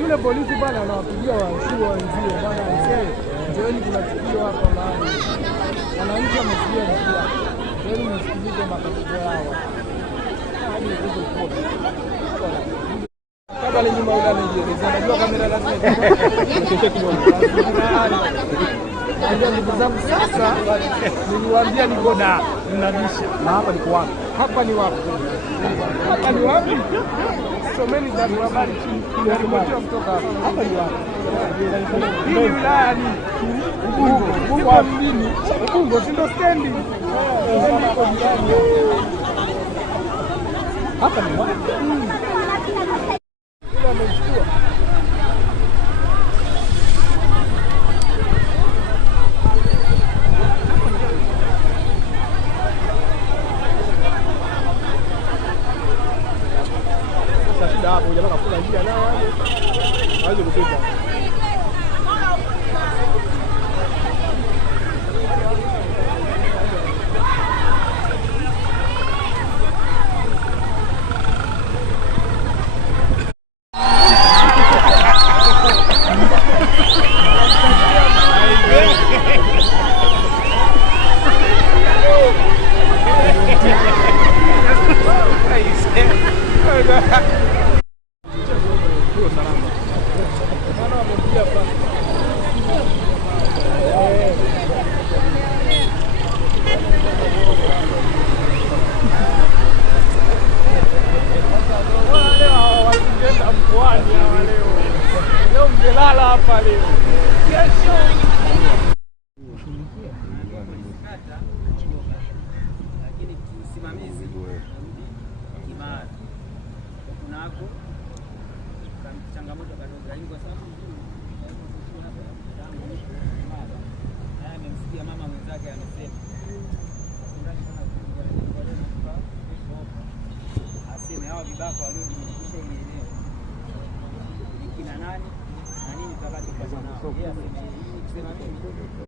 Yule polisi bwana anawapigia washuo wenzio bwana, njooni kuna tukio hapa mahali. Wananchi wamesikia njia. Njooni msikilize makatiko yao. Hadi hizo kwa. Kabla nyuma ule anajieleza. Najua kamera lazima ikeshe kidogo. Ndugu zangu, sasa niliwaambia niko na mnabisha. Na hapa ni wapi? Hapa ni wapi? Hapa ni wapi? Someni za habari chini kidogo kutoka hapa ni wapi? Hii wilaya ni Ubungo. Kwa mjini Ubungo, si ndo stendi? Hapa ni wapi? Ila amechukua hapo jamaa kafuna njia nao hawezi kupita. Leo mjelala hapa leo. Lakini msimamizi imara. Kunako changamoto bado zaidi kwa sababu amemsikia mama mwenzake anasema aseme hawa vibaka waliojimilikisha hili eneo ni kina nani na nini tutakacho kufanya nao. Yeye aseme hii kusema mimi